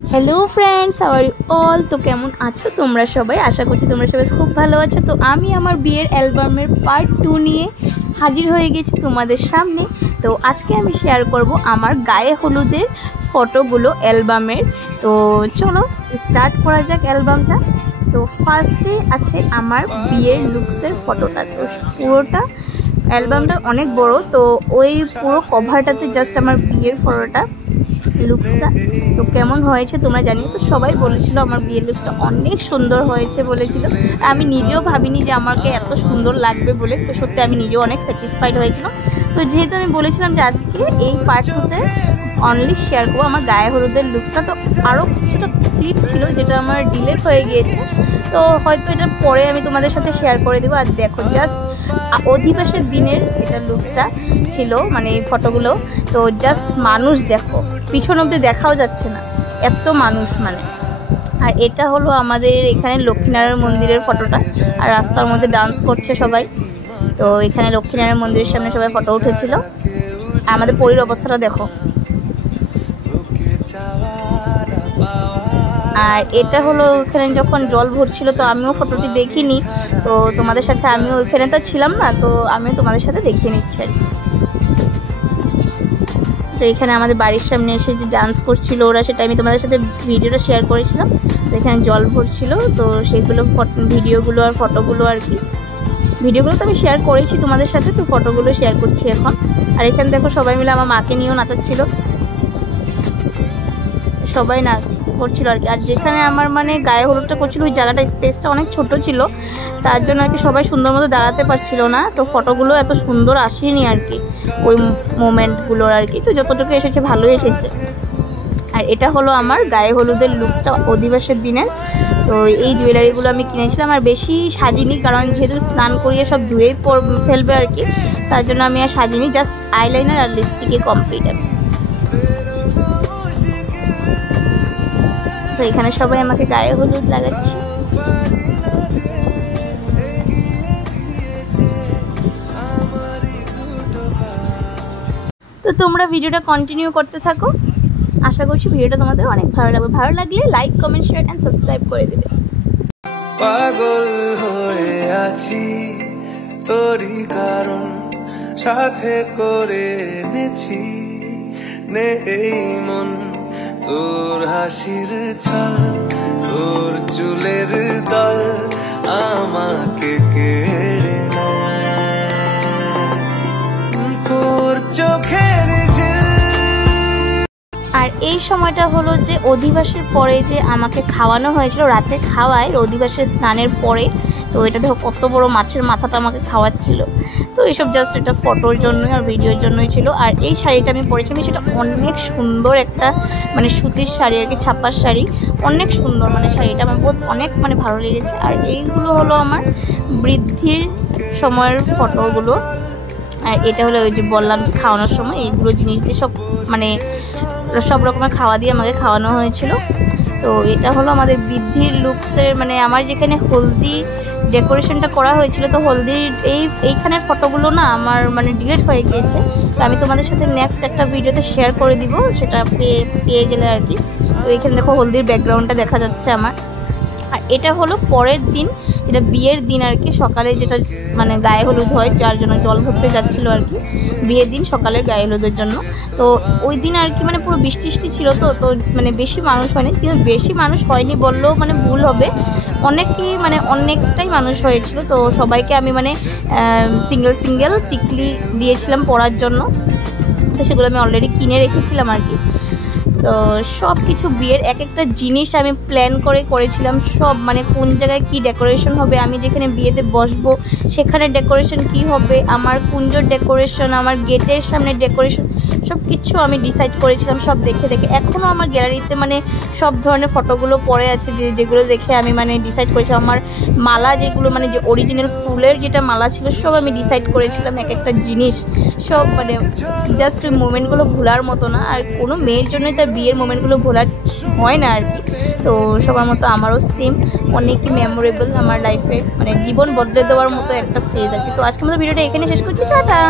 Hello friends, how are you all. তো কেমন আছো তোমরা সবাই? আশা করছি তোমরা সবাই খুব ভালো আছো। তো আমি আমার বিয়ের অ্যালবামের পার্ট 2 নিয়ে হাজির হয়ে গেছি তোমাদের সামনে। তো আজকে আমি শেয়ার করব আমার গায়ে হলুদের ফটোগুলো অ্যালবামের। তো চলো স্টার্ট করা যাক অ্যালবামটা। তো ফার্স্টে আছে আমার বিয়ের লুকসের ফটোটা। তো পুরোটা অ্যালবামটা অনেক বড়, তো ওই পুরো কভারটাতে জাস্ট আমার বিয়ের ফটোটা, লুকসটা। তো কেমন হয়েছে তোমরা জানিও। তো সবাই বলেছিল আমার বিয়ের লুকসটা অনেক সুন্দর হয়েছে বলেছিল। আমি নিজেও ভাবিনি যে আমাকে এত সুন্দর লাগবে বলে। তো সত্যি আমি নিজেও অনেক স্যাটিসফাইড হয়েছিলাম। তো যেহেতু আমি বলেছিলাম যে আজকে এই পার্ট 2-তে অনলি শেয়ার করবো আমার গায়ে হলুদের লুকসটা, তো আরও কিছুটা ক্লিপ ছিল যেটা আমার ডিলেট হয়ে গিয়েছে। তো হয়তো এটা পরে আমি তোমাদের সাথে শেয়ার করে দেবো। আর দেখো জাস্ট অধিবাসের দিনের এটা লুকসটা ছিল, মানে এই ফটোগুলো। তো জাস্ট মানুষ দেখো, পিছন অব্দি দেখাও যাচ্ছে না, এত মানুষ মানে। আর এটা হলো আমাদের এখানে লক্ষ্মীনারায়ণ মন্দিরের ফটোটা। আর রাস্তার মধ্যে ডান্স করছে সবাই। তো এখানে লক্ষ্মীনারায়ণ মন্দিরের সামনে সবাই ফটো উঠেছিল। আর আমাদের পরীর অবস্থাটা দেখো। আর এটা হলো ওখানে যখন জল ভরছিল, তো আমিও ফটোটি দেখিনি। তো তোমাদের সাথে আমিও ওইখানে তো ছিলাম না, তো আমিও তোমাদের সাথে দেখিয়ে নিচ্ছি আর কি। তো এখানে আমাদের বাড়ির সামনে এসে যে ডান্স করছিল ওরা, সেটা আমি তোমাদের সাথে ভিডিওটা শেয়ার করেছিলাম। তো এখানে জল ভরছিল, তো সেগুলো ভিডিওগুলো আর ফটোগুলো আর কি। ভিডিওগুলো তো আমি শেয়ার করেছি তোমাদের সাথে, তো ফটোগুলো শেয়ার করছি এখন। আর এখানে দেখো সবাই মিলে আমার মাকে নিয়েও নাচাচ্ছিল, সবাই নাচ করছিল আর কি। আর যেখানে আমার মানে গায়ে হলুদটা করছিল ওই জায়গাটা, স্পেসটা অনেক ছোট ছিল, তার জন্য আর কি সবাই সুন্দর মতো দাঁড়াতে পারছিল না। তো ফটোগুলো এত সুন্দর আসেনি আর কি ওই মোমেন্টগুলোর আর কি। তো যতটুকু এসেছে ভালোই এসেছে। আর এটা হলো আমার গায়ে হলুদের লুকসটা অধিবাসের দিনের। তো এই জুয়েলারিগুলো আমি কিনেছিলাম। আর বেশি সাজিনি, কারণ যেহেতু স্নান করিয়ে সব ধুয়েই ফেলবে আর কি, তার জন্য আমি আর সাজিনি। জাস্ট আইলাইনার আর লিপস্টিকে কমপ্লিট আর কি। তো এখানে সবাই আমাকে গায়ে হলুদ লাগাচ্ছে। তো তোমরা ভিডিওটা কন্টিনিউ করতে থাকো। আশা করছি ভিডিওটা তোমাদের অনেক ভালো লাগবে। ভালো লাগলে like, comment, share and subscribe করে দেবে। পাগল হয়ে আছি তোরই কারণ, সাথে করে এনেছি নেই মন তোর হাসির ছল, তোর চুলের দল আমাকে কেড়ে নেয়, তোর চোখের আর এই সময়টা হলো যে অধিবাসের পরে যে আমাকে খাওয়ানো হয়েছিল, রাতে খাওয়ায় অধিবাসের স্নানের পরে। তো এটা দেখো কত বড় মাছের মাথাটা আমাকে খাওয়াচ্ছিল। তো এইসব জাস্ট একটা ফটোর জন্যই আর ভিডিওর জন্যই ছিল। আর এই শাড়িটা আমি পরেছিলাম, সেটা অনেক সুন্দর একটা মানে সুতির শাড়ি আর কি, ছাপার শাড়ি, অনেক সুন্দর মানে শাড়িটা আমার অনেক মানে ভালো লেগেছে। আর এইগুলো হলো আমার বৃদ্ধির সময়ের ফটোগুলো। আর এটা হলো ওই যে বললাম যে খাওয়ানোর সময় এইগুলো জিনিস দিয়ে সব মানে সব রকমের খাওয়া দিয়ে আমাকে খাওয়ানো হয়েছিল। তো এটা হলো আমাদের বৃদ্ধির লুকসের, মানে আমার যেখানে হলদি ডেকোরেশনটা করা হয়েছিল। তো হলদির এইখানের ফটোগুলো না আমার মানে ডিলিট হয়ে গিয়েছে। তো আমি তোমাদের সাথে নেক্সট একটা ভিডিওতে শেয়ার করে দিব, সেটা পেয়ে গেলে আর কি। তো এইখানে দেখো হলদির ব্যাকগ্রাউন্ডটা দেখা যাচ্ছে আমার। আর এটা হলো পরের দিন, যেটা বিয়ের দিন আর কি, সকালে যেটা মানে গায়ে হলুদ হয়, যার জন্য জল ভরতে যাচ্ছিল আর কি, বিয়ের দিন সকালের গায়ে হলুদের জন্য। তো ওই দিন আর কি মানে পুরো বৃষ্টি ছিল, তো মানে বেশি মানুষ হয়নি। কিন্তু বেশি মানুষ হয়নি বললেও মানে ভুল হবে, অনেকই মানে অনেকটাই মানুষ হয়েছিল। তো সবাইকে আমি মানে সিঙ্গেল টিকলি দিয়েছিলাম পরার জন্য। তো সেগুলো আমি অলরেডি কিনে রেখেছিলাম আর কি। তো সব কিছু বিয়ের এক একটা জিনিস আমি প্ল্যান করেছিলাম, সব মানে কোন জায়গায় কি ডেকোরেশন হবে, আমি যেখানে বিয়েতে বসবো সেখানে ডেকোরেশন কি হবে, আমার কুঞ্জর ডেকোরেশন, আমার গেটের সামনে ডেকোরেশন, সব কিছু আমি ডিসাইড করেছিলাম সব দেখে। এখনও আমার গ্যালারিতে মানে সব ধরনের ফটোগুলো পড়ে আছে, যেগুলো দেখে আমি মানে ডিসাইড করেছিলাম। আমার মালা যেগুলো মানে যে অরিজিনাল ফুলের যেটা মালা ছিল, সব আমি ডিসাইড করেছিলাম এক একটা জিনিস। সব মানে জাস্ট ওই মোমেন্টগুলো ভোলার মতো না। আর কোনো মেয়ের জন্যই তার বিয়ের মোমেন্টগুলো ভোলার হয় না আর কি। তো সবার মতো আমারও সেম অনেকই মেমোরেবল আমার লাইফের, মানে জীবন বদলে দেওয়ার মতো একটা ফেজ আর কি। তো আজকের মতো ভিডিওটা এখানে শেষ করছি, টাটা।